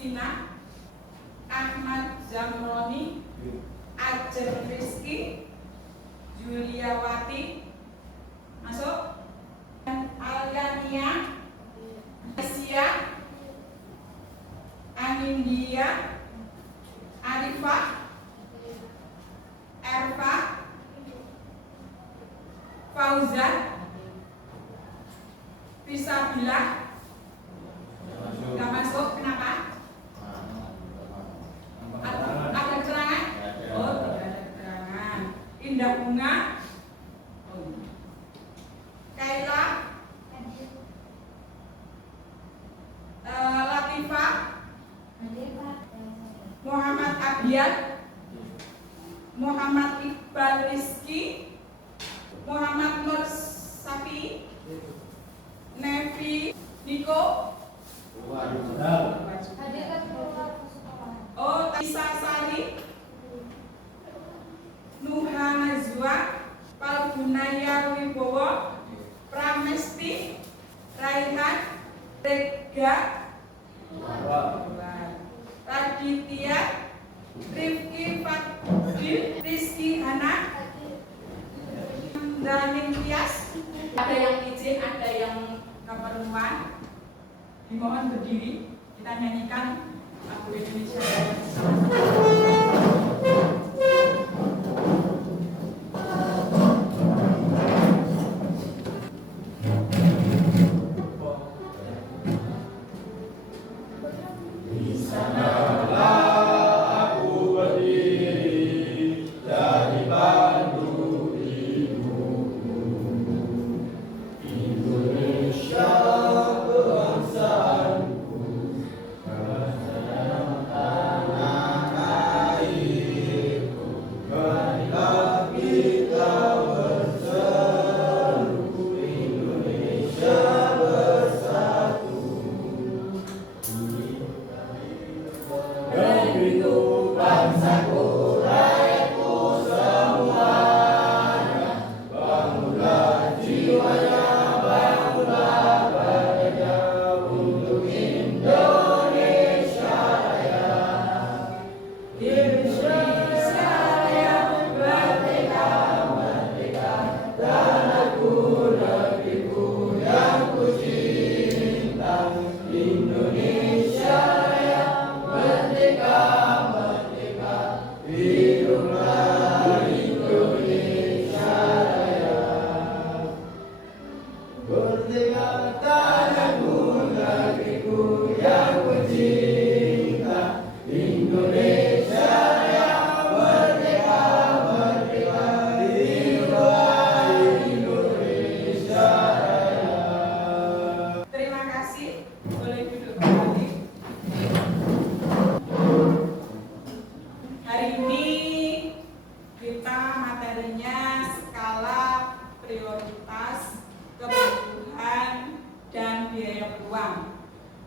Agustina, Ahmad Zamroni, Ajeng Rizky, Juliawati, masuk. Aliania, Asia, Anindia, Arifah, Erva, Fauzan, Fisabila. Nggak masuk, kenapa? Ada keterangan? Oh, tidak ada keterangan. Indah Bunga, Kaila, Latifah, Muhammad Abiyat, Muhammad Iqbal Rizki, Muhammad Nur Safi, Nevi Niko, Tisa Sari, Nuha Najwa, Palgunaya Wibowo, Pramesti, Raihan, Rega, Raditya, Rifki Fadil, Rizky Hana, Daning Tias. Ada yang izin, ada yang keperluan. Dimohon berdiri, kita nyanyikan lagu Indonesia bersama-sama.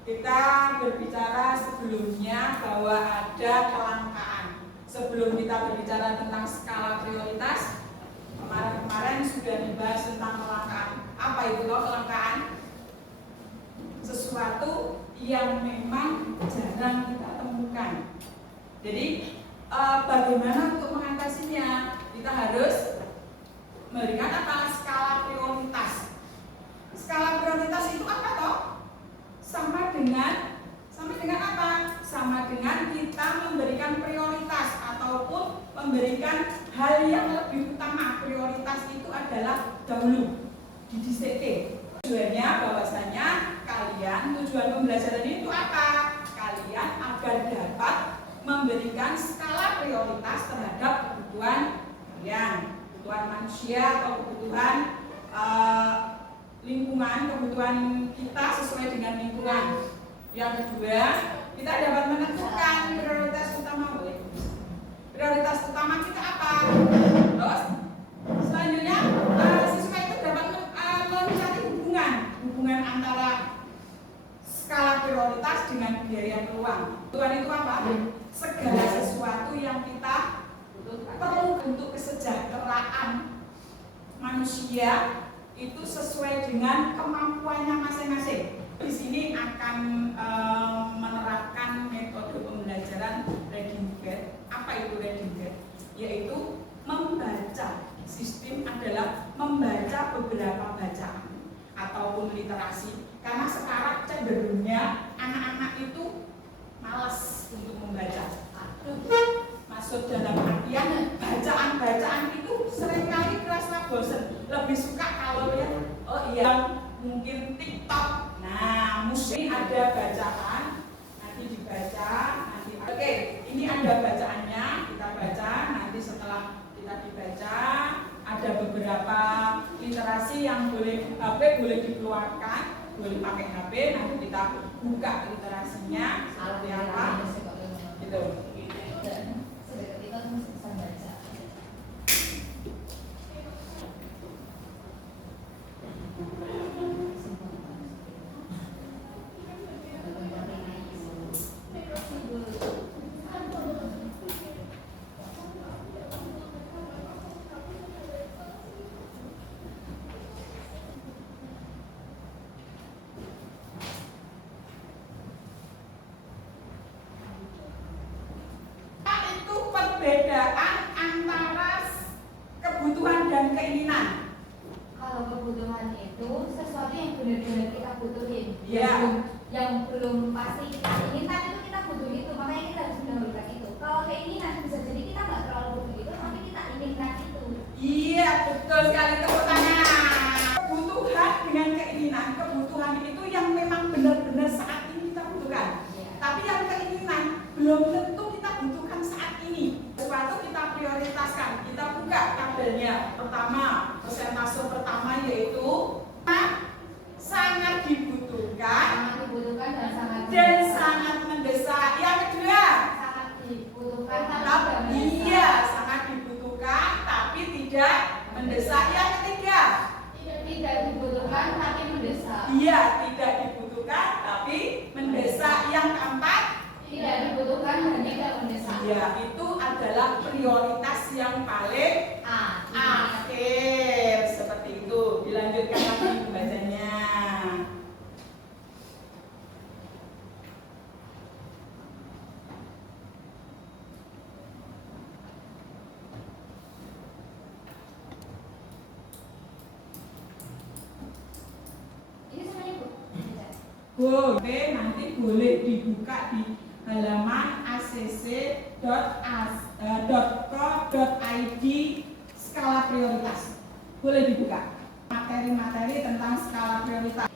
Kita berbicara sebelumnya bahwa ada kelangkaan. Sebelum kita berbicara tentang skala prioritas, kemarin sudah dibahas tentang kelangkaan. Apa itu kelangkaan? Sesuatu yang memang jarang kita temukan. Jadi bagaimana untuk mengatasinya? Kita harus memberikan apa? Skala prioritas. Skala prioritas itu apa toh? Sama dengan apa? Sama dengan kita memberikan prioritas ataupun memberikan hal yang lebih utama. Prioritas itu adalah dahulu didiseke. Tujuannya bahwasanya kalian, tujuan pembelajaran itu apa? Kalian agar dapat memberikan skala prioritas terhadap kebutuhan kalian, kebutuhan manusia atau kebutuhan lingkungan, kebutuhan kita sesuai dengan lingkungan. Yang kedua, kita dapat menentukan prioritas utama. Prioritas utama kita apa? Terus selanjutnya siswa itu dapat mencari hubungan antara skala prioritas dengan biaya peluang. Kebutuhan itu apa? Segala sesuatu yang kita perlu untuk kesejahteraan manusia itu sesuai dengan kemampuannya masing-masing. Di sini akan menerapkan metode pembelajaran reading gap. Apa itu reading gap? Yaitu membaca. Sistem adalah membaca beberapa bacaan ataupun literasi. Karena sekarang cenderungnya anak-anak itu malas untuk membaca. Maksud dalam artian bacaan-bacaan itu seringkali terasa bosan. Lebih suka kalau ya, oh iya mungkin TikTok. Nah, mesti ada bacaan, nanti dibaca, nanti oke, ini ada bacaannya, kita baca, nanti setelah kita dibaca ada beberapa literasi yang boleh HP boleh dikeluarkan, boleh pakai HP, nanti kita buka literasinya seperti apa gitu. Perbedaan antara kebutuhan dan keinginan. Kalau kebutuhan itu sesuatu yang benar-benar kita butuhin, ya. yang belum pasti kita inginkan itu kita butuh itu, makanya kita harus mendahulukan itu. Kalau keinginan bisa jadi kita nggak terlalu butuh itu, tapi kita inginkan itu. Iya, betul sekali, tepuk tangan. Kebutuhan dengan keinginan, kebutuhan itu yang memang benar-benar saat ini kita butuhkan. Ya. Tapi yang keinginan belum tentu kita butuhkan saat ini. Sesuatu kita prioritaskan, kita buka tabelnya. Pertama, persentase pertama yaitu sangat dibutuhkan dan sangat mendesak. Yang kedua, sangat dibutuhkan sangat dibutuhkan tapi tidak mendesak. Yang ketiga, tidak dibutuhkan tapi mendesak. Iya, tidak dibutuhkan tapi mendesak. Yang keempat, tidak dibutuhkan dan tidak mendesak. Ya, itu adalah prioritas yang paling akhir. Seperti itu. Dilanjutkan lagi membacanya. Ini semuanya Oke, nanti boleh dibuka di halaman acc.co.id skala prioritas. Boleh dibuka materi-materi tentang skala prioritas.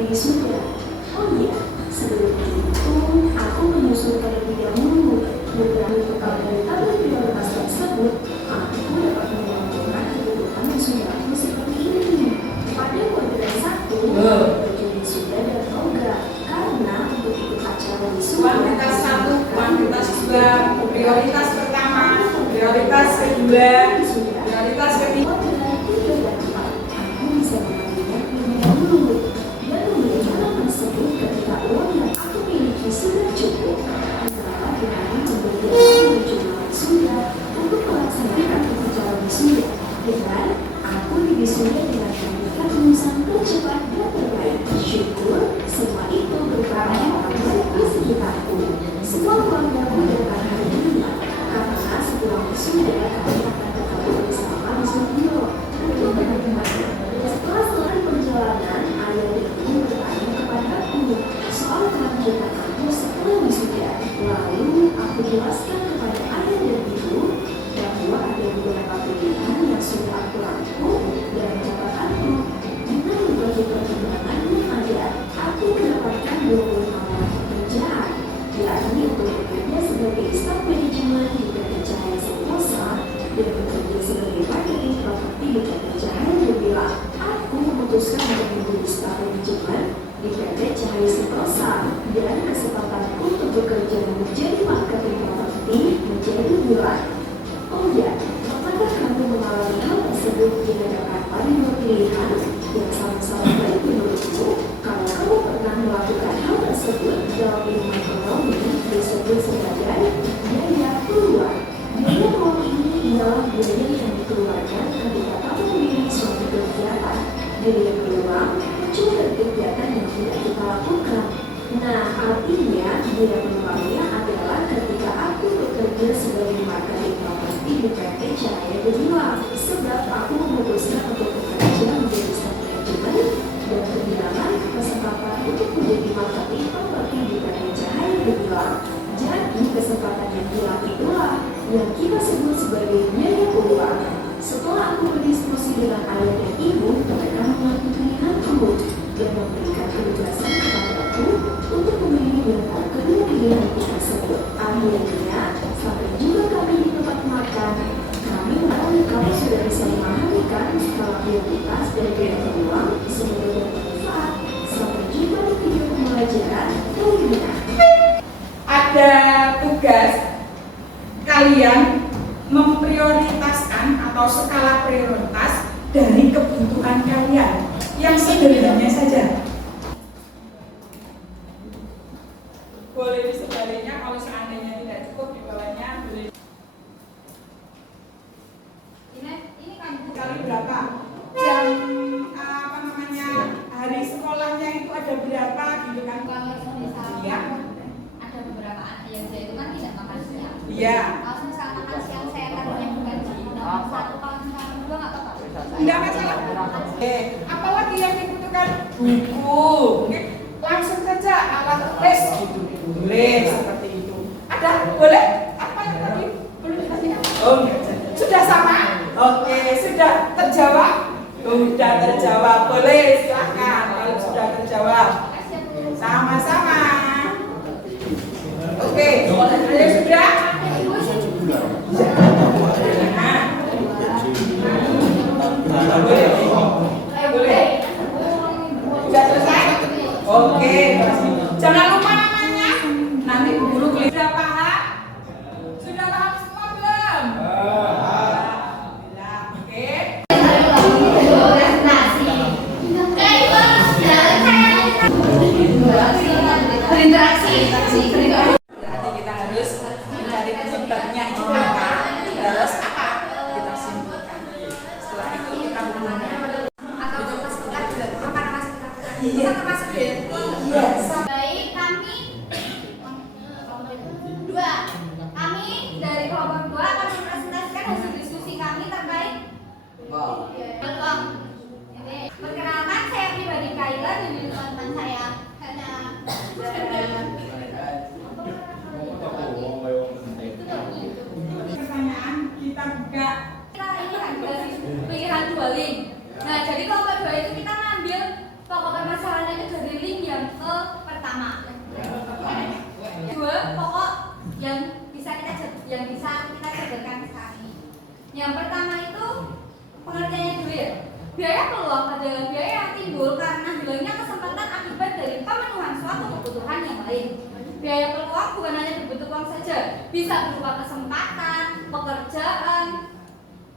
Ini sudah. Oh iya, sebelum itu aku menyusun terlebih dahulu beberapa bekal dari tabel prioritas tersebut. Aku dapat menentukan kebutuhan yang sudah aku seperti ini. Pada kuadran 1, baju wisuda dan program. Karena untuk ikut acara wisuda, kuantitas 1, kuantitas 2, prioritas pertama, prioritas kedua, prioritas ketiga. Kuadran 3 dan 4, aku bisa mengambilnya terlebih dahulu dan membeli barang tersebut ketika uang yang aku miliki sudah cukup. Antara dengan membeli jumlah wisuda untuk melaksanakan upacara wisuda. Dengan aku diwisuda dengan memberikan lulusan tercepat dan terbaik. Syukur semua itu berupa orang baik di sekitarku. Semua keluargaku datang hari ini karena setelah wisuda kami akan tetap bersama di studio untuk menikmati. Setelah selesai perjalanan, ayah dan ibu bertanya kepadaku soal kelanjutan aku setelah wisuda. Lalu aku jelaskan kepada ayah dan ibu bahwa ada beberapa pilihan yang sudah aku rangkum dan catatanku. Dengan berbagai pertimbangan yang ada, aku mendapatkan 20 lamaran pekerjaan, yakni untuk bekerja sebagai staf manajemen di PT Cahaya Sentosa dan bekerja sebagai marketing properti di PT Cahaya Gemilang. Aku memutuskan untuk menjadi staf manajemen di PT Cahaya Sentosa dan kesempatanku untuk bekerja menjadi marketing properti menjadi bulan. Oh ya, apakah kamu mengalami hal tersebut jika dapat pada dua pilihan yang sama-sama baik menurutmu? Kalau kamu pernah melakukan hal tersebut dalam ilmu ekonomi disebut sebagai biaya biaya peluang, muncul dari kegiatan yang tidak kita lakukan. Nah, artinya biaya peluangnya adalah ketika aku bekerja sebagai marketing properti di PT Cahaya Gemilang, sebab aku memutuskan untuk bekerja menjadi staff manajemen dan kehilangan kesempatan untuk menjadi marketing properti di PT Cahaya Gemilang. Jadi kesempatan yang hilang itulah yang kita sebut sebagai biaya peluang. Setelah aku berdiskusi dengan ayah dan ibu, mereka mengerti pilihanku dan memberikan kebebasan kepada aku untuk memilih di antara kedua pilihan tersebut. Akhirnya, sampai juga kami di tempat makan, kami melalui kamu sudah bisa memahami kan skala prioritas dan biaya peluang semoga bermanfaat. Sampai jumpa di video pembelajaran dari Mina. Ada tugas kalian memprioritaskan atau skala prioritas dari kebutuhan kalian yang sederhana saja. Boleh sebaliknya kalau seandainya tidak cukup di bawahnya boleh. Ini kan Kali berapa? Jam hari sekolahnya itu ada berapa gitu kan? kalau misal Iya. ada beberapa anak yang saya itu kan tidak makan siang. Iya. Kalau misal makan siang saya taruhnya bukan di nomor 1, kalau misal nomor 2 nggak apa-apa. Enggak masalah. Apalagi yang dibutuhkan buku. Oke, langsung saja alat les boleh seperti itu. Ada boleh? Apa yang tadi belum dipastikan? Oh, sudah sama? Oke, sudah terjawab? Sudah terjawab. Boleh silakan kalau sudah terjawab. Sama-sama. Oke, ayo sudah. Boleh. Sudah selesai? Oke. Jangan lupa namanya. Nanti guru klik. Sudah paham? Sudah paham semua belum? Alhamdulillah. Oke. Berinteraksi. Nanti kita harus mencari penyebabnya itu apa, terus apa kita simpulkan. Setelah itu kita menggunakan. Atau termasuk apa termasuk Iya. termasuk ya. Yes. Baik, kami dua. Kami dari kelompok 2 akan mempresentasikan hasil diskusi kami terkait peluang. Perkenalkan, saya pribadi Kaila dan ini teman-teman saya. Pertanyaan kita buka. Kita ini ada pilihan 2 link. Nah, jadi kelompok 2 itu kita ngambil pokok permasalahan itu dari link yang ke pertama. 2 pokok yang bisa kita jabarkan sekarang ini. Yang pertama itu pengertiannya dulu ya. Biaya peluang adalah biaya yang timbul karena hilangnya kesempatan akibat dari pemenuhan suatu kebutuhan yang lain. Biaya peluang bukan hanya berbentuk uang saja, bisa berupa kesempatan, pekerjaan.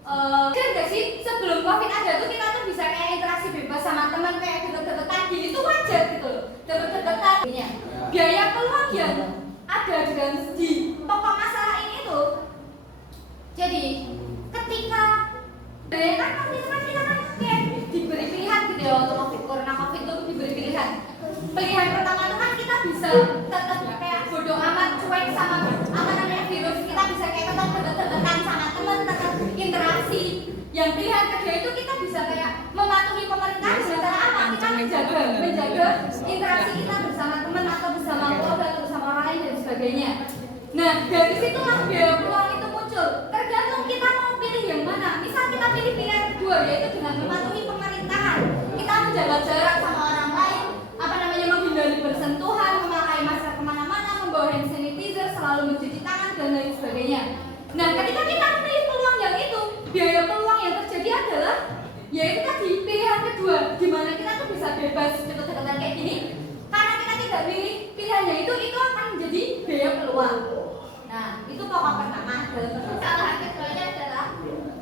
Kan gak sih sebelum COVID ada tuh kita tuh bisa kayak interaksi bebas sama teman kayak deket-deketan gini tuh wajar gitu loh, deket-deketan. Biaya peluang yang ada di pokok masalah ini tuh. Jadi ketika kan waktu itu kan kita kan kayak diberi pilihan gitu ya untuk COVID, karena COVID itu diberi pilihan. Pilihan pertama itu kan kita bisa tetap kayak bodoh amat cuek sama apa namanya virus, kita bisa kayak tetap deket-deketan sama teman, tetap interaksi. Yang pilihan kedua itu kita bisa kayak mematuhi pemerintah dengan cara apa? Kita menjaga interaksi kita bersama teman atau bersama keluarga atau bersama orang lain dan sebagainya. Nah, dari situlah biaya peluang itu muncul. Tergantung kita mau pilih yang mana. Misal kita pilih pilihan kedua, yaitu dengan mematuhi pemerintahan. Kita menjaga jarak sama orang lain, menghindari bersentuhan, memakai masker kemana-mana, membawa hand sanitizer, selalu mencuci tangan dan lain sebagainya. Nah, ketika kita memilih peluang yang itu, biaya peluang yang terjadi adalah yaitu tadi pilihan kedua, di mana kita tuh bisa bebas deket-deketan kayak gini. Karena kita tidak pilih pilihannya itu akan menjadi biaya peluang. Nah, itu pokok pertama. Kesalahan keduanya adalah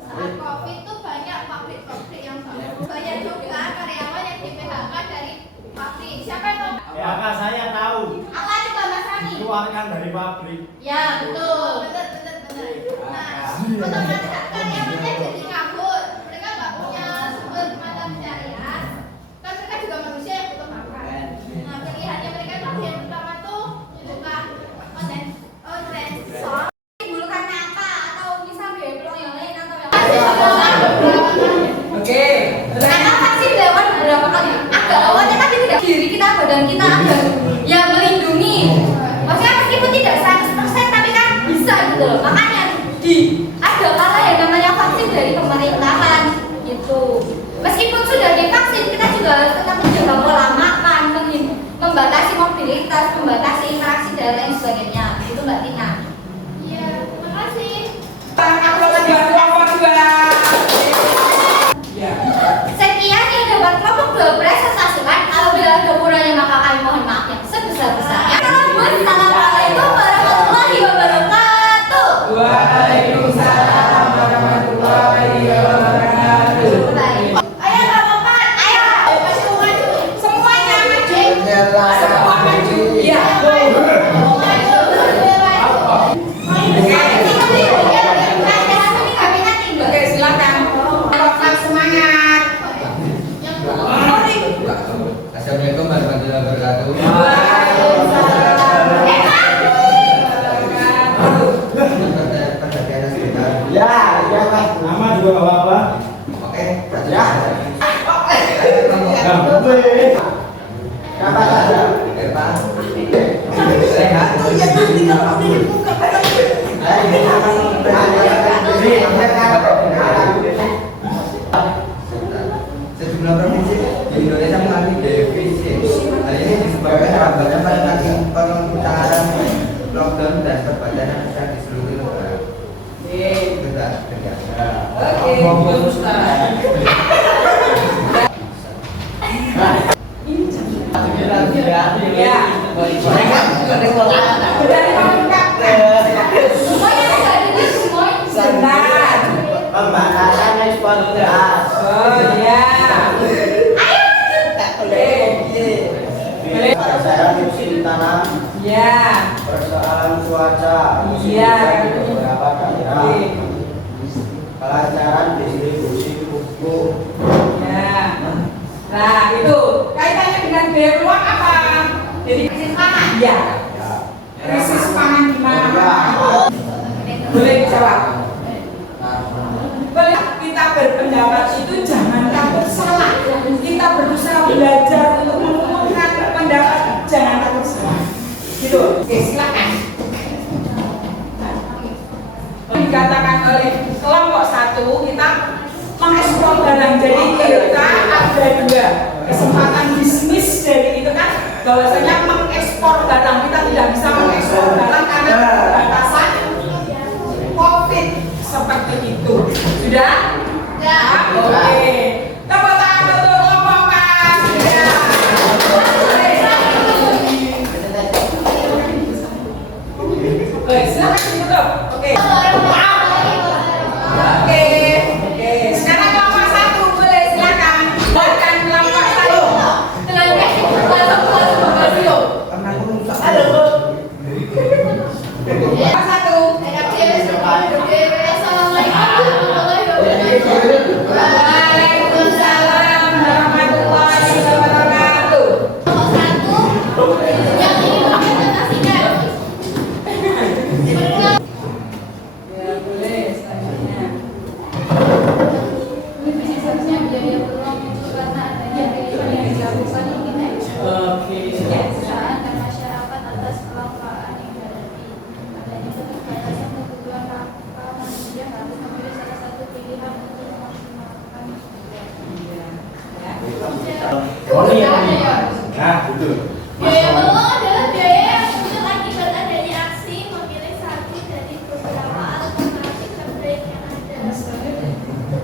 saat COVID tuh banyak pabrik-pabrik yang tutup. Banyak juga karyawan yang di PHK dari pabrik. Siapa yang tahu? Ya kak, saya tahu. Apa coba Mas Rani? Keluarkan dari pabrik. Ya, betul. Bener. Nah, otomatis kan karyawannya jadi kabur. Mereka nggak punya sumber mata pencarian. dan lain sebagainya. Itu Mbak Tina. Iya, terima kasih. Aplaus buat kelompok 2. Ya. Sekian yang dapat kelompok 2 presentasikan. Kalau bila ada kurangnya maka kami mohon maaf yang sebesar-besarnya. Assalamualaikum warahmatullahi wabarakatuh. Waalaikumsalam warahmatullahi wabarakatuh. Ayo Bapak, ayo. Semuanya maju. Semua maju. Ya. Oke, silakan. Bapak semangat. Assalamualaikum warahmatullahi wabarakatuh. Perhatian sebentar. Ya, ya Pak. Nama juga nggak apa-apa. Oke, Ya. Nah, boleh. Kata saja. Pak. Sehat. Sejumlah provinsi di Indonesia mengalami defisit. Hal ini disebabkan hambatan pada pengutaran lockdown dan perbatasan sosial di seluruh negara. Kita kerja. Oke, bagus Ustaz. Ya. Berani mengungkapkan. Semuanya sudah ada semuanya. Sebentar. Pembatasan eksporitas. Oh iya. Persoalan musim tanam, Ya. persoalan cuaca, musim Iya. hujan di beberapa daerah, Oke. kelancaran distribusi pupuk. Ya. Nah, itu kaitannya dengan biaya keluar apa? Jadi krisis pangan. Iya. Ya. Krisis pangan di mana? Boleh dijawab. Boleh. Kita berpendapat itu jangan takut salah. Kita berusaha belajar untuk menemukan pendapat, jangan takut salah. Gitu. Oke, silakan. Dikatakan oleh kelompok 1 kita mengekspor barang. Jadi kita ada 2 kesempatan bisnis dari itu kan, bahwasanya mengekspor barang. Kita tidak bisa mengekspor barang karena batasan COVID seperti itu. Sudah? Ya. Oke. Tepuk tangan untuk kelompok 4. Ya. Oke, silakan ditutup. Oke. Oke. Oke. Sekarang kelompok 1 boleh silakan. Buatkan kelompok 1. Dengan teknik kelompok 1. Kelompok 1. Waalaikumsalam warahmatullahi wabarakatuh. Ya, boleh selanjutnya. Oke. Ya. Nah, betul. Biaya peluang adalah biaya yang muncul akibat adanya aksi memilih satu dari beberapa alternatif terbaik yang ada.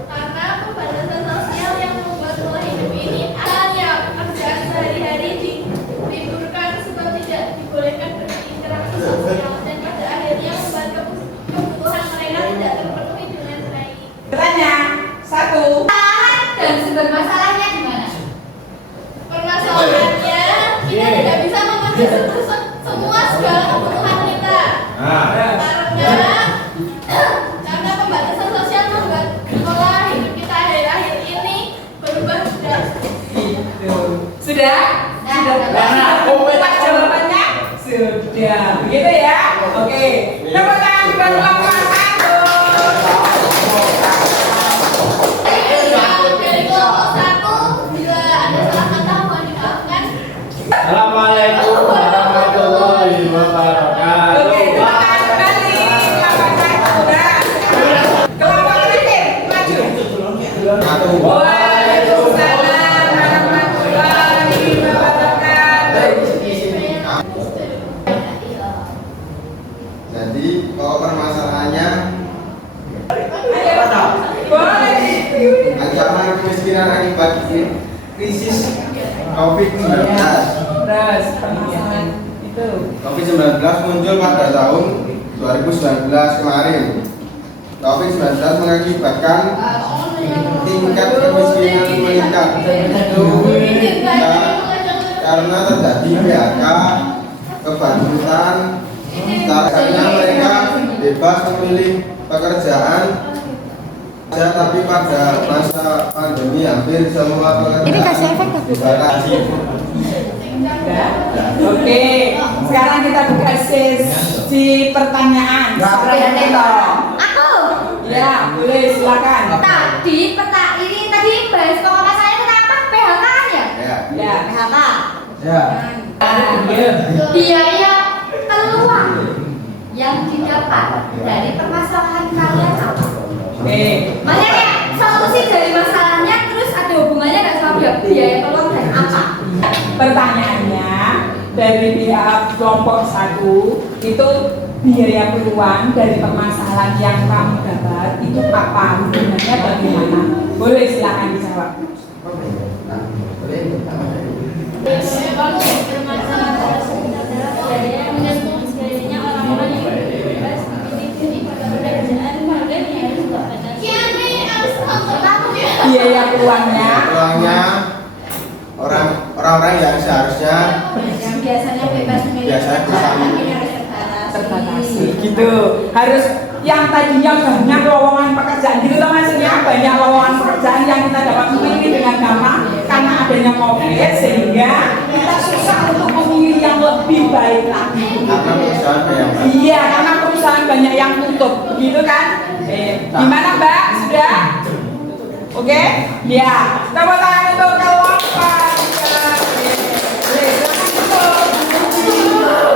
Karena pembatasan sosial yang membuat pola hidup ini hanya pekerjaan sehari-hari diliburkan sebab tidak dibolehkan berinteraksi sosial dan pada akhirnya membuat kebutuhan mereka tidak terpenuhi dengan baik. Bertanya 1. Dan sumber masalahnya di mana? Permasalahannya kita tidak bisa memenuhi semua segala kebutuhan kita. Karena pembatasan sosial membuat pola hidup kita akhir-akhir ini berubah drastis. Sudah? Sudah. Jawabannya? Sudah. Begitu ya? Oke. Tepuk tangan buat kelompok 1. Dari kelompok 1, bila ada salah kata mohon dimaafkan. Assalamualaikum warahmatullahi wabarakatuh. Oke, tepuk tangan kembali. Kelompok 1. Kelompok terakhir, maju. Waalaikumsalam warahmatullahi wabarakatuh. COVID-19. Terus permasalahan itu. COVID-19 muncul pada tahun 2019 kemarin. COVID-19 mengakibatkan tingkat kemiskinan meningkat. Itu karena terjadi PHK, kebangkrutan, karena mereka bebas memilih pekerjaan. Tapi pada masa pandemi hampir semua pekerjaan dibatasi. Oke, sekarang kita buka sesi pertanyaan. Aku. Ya, boleh silakan. Tadi tadi bahas kalau saya tentang apa? PHK ya? Ya. PHK. Ya. Biaya keluar yang didapat dari permasalahan kalian apa? Oke. Maksudnya solusi dari masalahnya terus ada hubungannya nggak sama biaya keluar dan apa? Pertanyaannya dari pihak kelompok 1 itu biaya keluar dari permasalahan yang kamu dapat itu apa, hubungannya bagaimana? Boleh silakan dijawab. Biaya keluarnya orang-orang yang seharusnya Yang biasanya bebas memilih pekerjaan ini harus terbatasi gitu, harus yang tadinya banyak lowongan pekerjaan gitu loh, maksudnya banyak lowongan pekerjaan yang kita dapat memilih dengan gampang karena adanya COVID sehingga kita susah untuk memilih yang lebih baik lagi. karena perusahaan banyak. Iya, karena perusahaan banyak yang tutup, begitu kan? Gimana Mbak? Sudah? Oke? Ya, tepuk tangan untuk kelompok 3.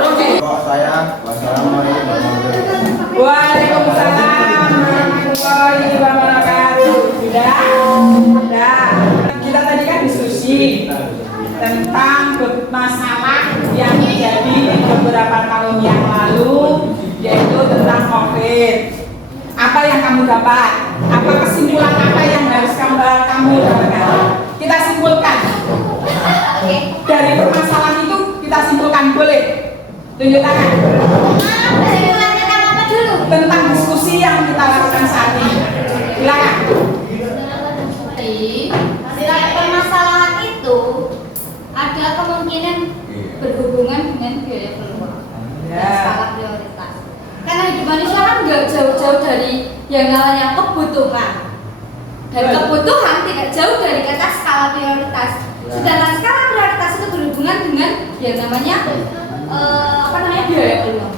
Oke. Kok saya wassalamualaikum warahmatullahi wabarakatuh. Waalaikumsalam warahmatullahi wabarakatuh. Sudah? Sudah. Kita tadi kan diskusi tentang masalah yang terjadi beberapa tahun yang lalu, yaitu tentang COVID. Apa yang kamu dapat? Apa kesimpulan apa yang harus kamu dapatkan? Kita simpulkan. Dari permasalahan itu kita simpulkan, boleh? Tunjuk tangan. Tentang diskusi yang kita lakukan saat ini. Silakan. Dari permasalahan itu ada kemungkinan berhubungan dengan biaya keluar dan skala prioritas. Karena hidup manusia kan nggak jauh-jauh dari yang namanya kebutuhan. Dan kebutuhan tidak jauh dari kata skala prioritas. Sedangkan skala prioritas itu berhubungan dengan yang namanya biaya keluar.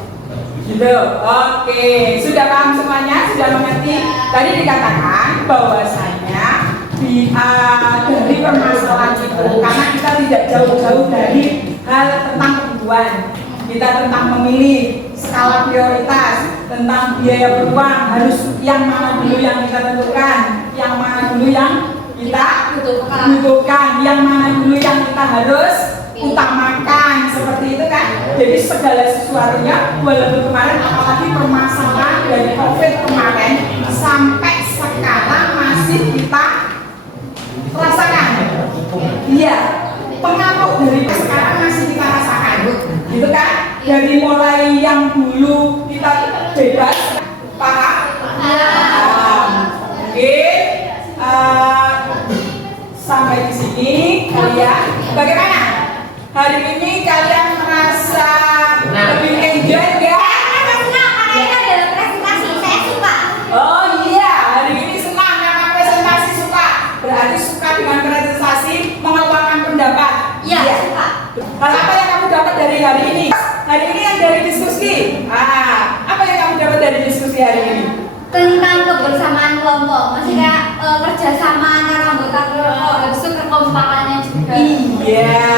Gitu. Oke, sudah paham semuanya? Sudah mengerti? Tadi dikatakan bahwasanya dari permasalahan itu, karena kita tidak jauh-jauh dari hal tentang kebutuhan, kita tentang memilih skala prioritas, tentang biaya peluang, harus yang mana dulu yang kita tentukan, yang mana dulu yang kita butuhkan, yang mana dulu yang kita harus utamakan, seperti itu kan. Jadi segala sesuatunya, walaupun kemarin apalagi permasalahan dari COVID kemarin sampai sekarang masih kita rasakan. Iya, pengaruh dari sekarang masih kita rasakan, gitu kan. Dari mulai yang dulu kita bebas, paham? Mungkin sampai di sini kalian bagaimana? Hari ini kalian merasa lebih enjoy nggak? Karena ini adalah presentasi, saya suka. Oh iya, hari ini senang karena presentasi suka. Berarti suka dengan presentasi, mengeluarkan pendapat. Iya, suka. Hal apa yang kamu dapat dari hari ini? Hari ini yang dari diskusi. Apa yang kamu dapat dari diskusi hari ini? Tentang kebersamaan kelompok, maksudnya kerjasama antara anggota kelompok, habis itu kekompakannya juga. Iya,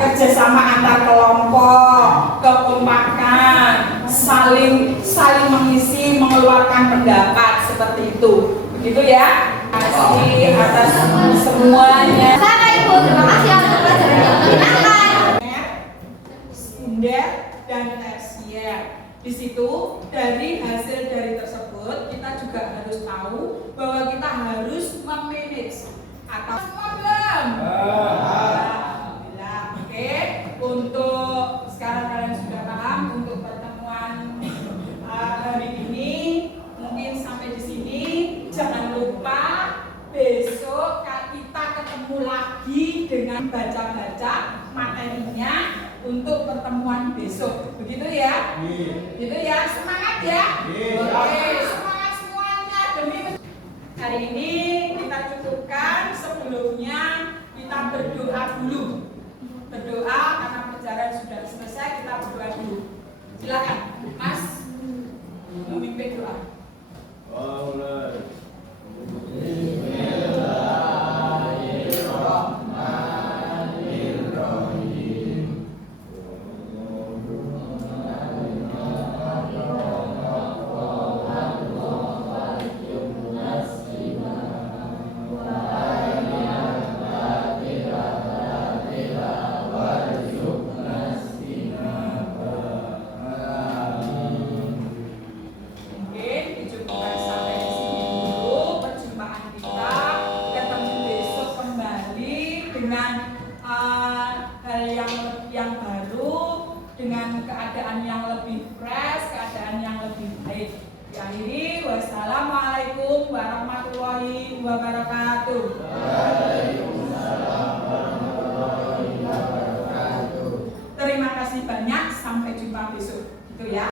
kerjasama antar kelompok, kekompakan, saling mengisi, mengeluarkan pendapat seperti itu. Begitu ya? Terima kasih atas semuanya. Sama Ibu, terima kasih atas pelajaran yang menyenangkan. Sekunder dan tersier. Di situ dari hasil dari tersebut kita juga harus tahu bahwa kita harus memanage atau problem. dengan baca-baca materinya untuk pertemuan besok. Begitu ya? Gitu ya, semangat ya. Oke, semangat semuanya demi hari ini kita cukupkan. Sebelumnya kita berdoa dulu. Berdoa karena pelajaran sudah selesai, kita berdoa dulu. Silakan, Mas, memimpin doa. Mungkin dicukupkan sampai di sini dulu perjumpaan kita. Ketemu besok kembali dengan hal yang baru, dengan keadaan yang lebih fresh, keadaan yang lebih baik. Diakhiri, wassalamualaikum warahmatullahi wabarakatuh.